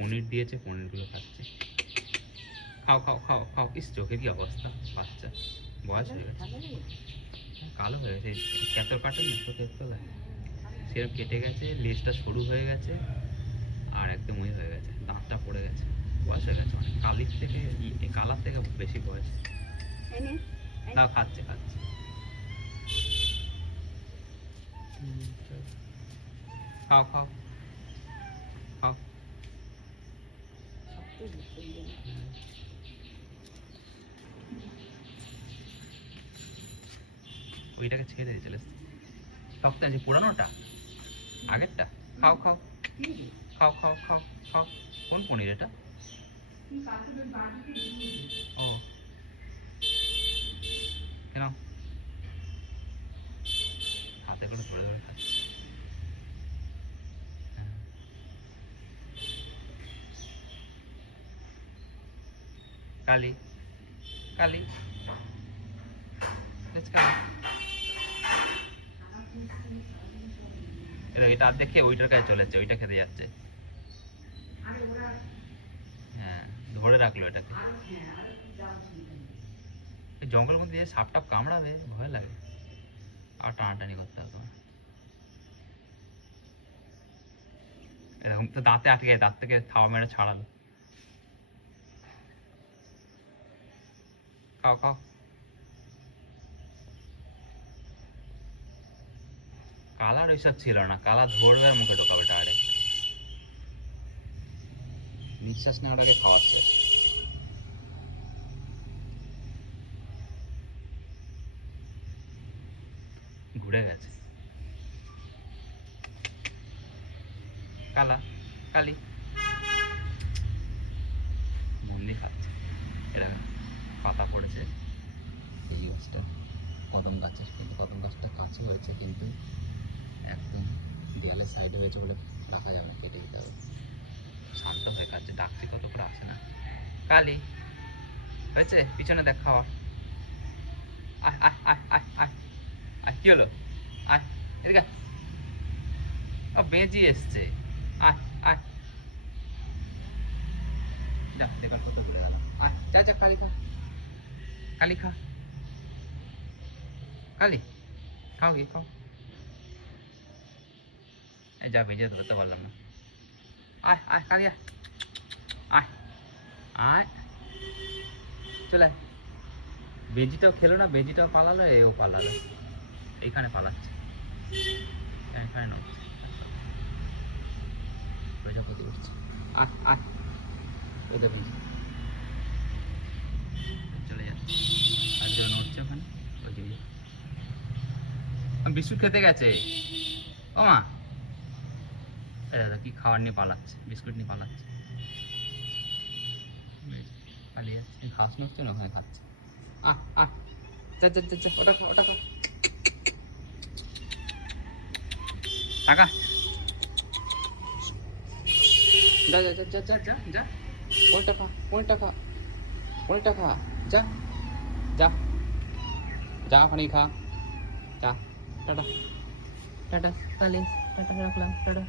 পনির দিয়েছে, পনিরগুলো খাচ্ছে। খাও খাও খাও খাও। ইস, চোখের কি অবস্থা বাচ্চা, বয়স হয়ে গেছে, কালো হয়ে গেছে, ক্যাথর কাটে না চোখের তলায় সেরকম কেটে গেছে, লেজটা সরু হয়ে গেছে, আর একদম ওই হয়ে গেছে, দাঁতটা পড়ে গেছে, বয়স হয়ে গেছে অনেক, কালির থেকে কালার থেকে বেশি বয়স। না, খাচ্ছে খাচ্ছে। খাও খাও খাও। ওইটাকে ছেড়ে দিয়ে চলে শক্ত আছে, পুরানোটা আগেরটা। খাও খাও খাও খাও খাও খাও। কোন পনির এটা? ও কেন হাতে করে ধরে ধরে খাচ্ছে? কালি কালি এটা অর্ধেক খেয়ে ওইটার কাছে চলে যাচ্ছে, ওইটা খেতে যাচ্ছে। হ্যাঁ, ধরে রাখলো এটাকে। জঙ্গলের মধ্যে যে সাপ টাপ কামড়াবে ভয় লাগে, আর টানাটানি করতে হবে। এরকম তো দাঁতে আটকে, দাঁত থেকে থাওয়া মেরে ছাড়ালো। খাও খাও। কালার ওইসব ছিল না, কালার ধরবে মুখে ঢোকাবে ডাইরেক্ট। নিঃশ্বাস নেওয়ার আগে খাওয়াচ্ছে। ঘুরে গেছে। কালা কালি মন্দি খাচ্ছে। এটা পাতা পড়েছে এই গাছটা, কদম গাছের, কিন্তু কদম গাছটা কাছে হয়েছে, কিন্তু একদম দেয়ালের সাইডে হয়েছে বলে রাখা যাবে, কেটে দিতে হবে। শান্ত হয়ে খাচ্ছে, ডাকছি কত করে আসে না। কালি হয়েছে, পিছনে দেখ খাওয়া। আয় আয় আয় আয় আয় আয়, কি হলো? আয় এদিকে। বেজি এসছে, আয় আয়। যা, দেখো কত দূরে গেল। আয় যা যা, কালি খা, কালি খা, কালি খাও গিয়ে খাও। এই যা, ভেজে ধরতে পারলাম না। আয় আয় কালি আয় আয় আয়, চলে। বেজিটাও খেলো না, বেজিটাও পালালো, এও পালালো, এইখানে পালাচ্ছে, এখানে নড়ছে, প্রজাপতি উঠছে। আয় আয়, ওদের বেজি চলে যাচ্ছে, আর যে নড়ছে ওখানে ওই যে বিস্কুট খেতে গেছে। ও মা, কি খাবার নিয়ে পালাচ্ছে, বিস্কুট নিয়ে পালাচ্ছে, পালিয়ে যাচ্ছে। ঘাস নড়ছে না, ওখানে খাচ্ছে। আহ আহ, যা যা যা, ওটা খা, ওটা খা, টাকা, যা যা যা যা যা যা যা, পনেরো টাকা, পনেরো টাকা, পনেরো টাকা, যা যা যা, ওখানে খা, যা। টাটা টাটা, তাহলে টাটা রাখলাম, টাটা।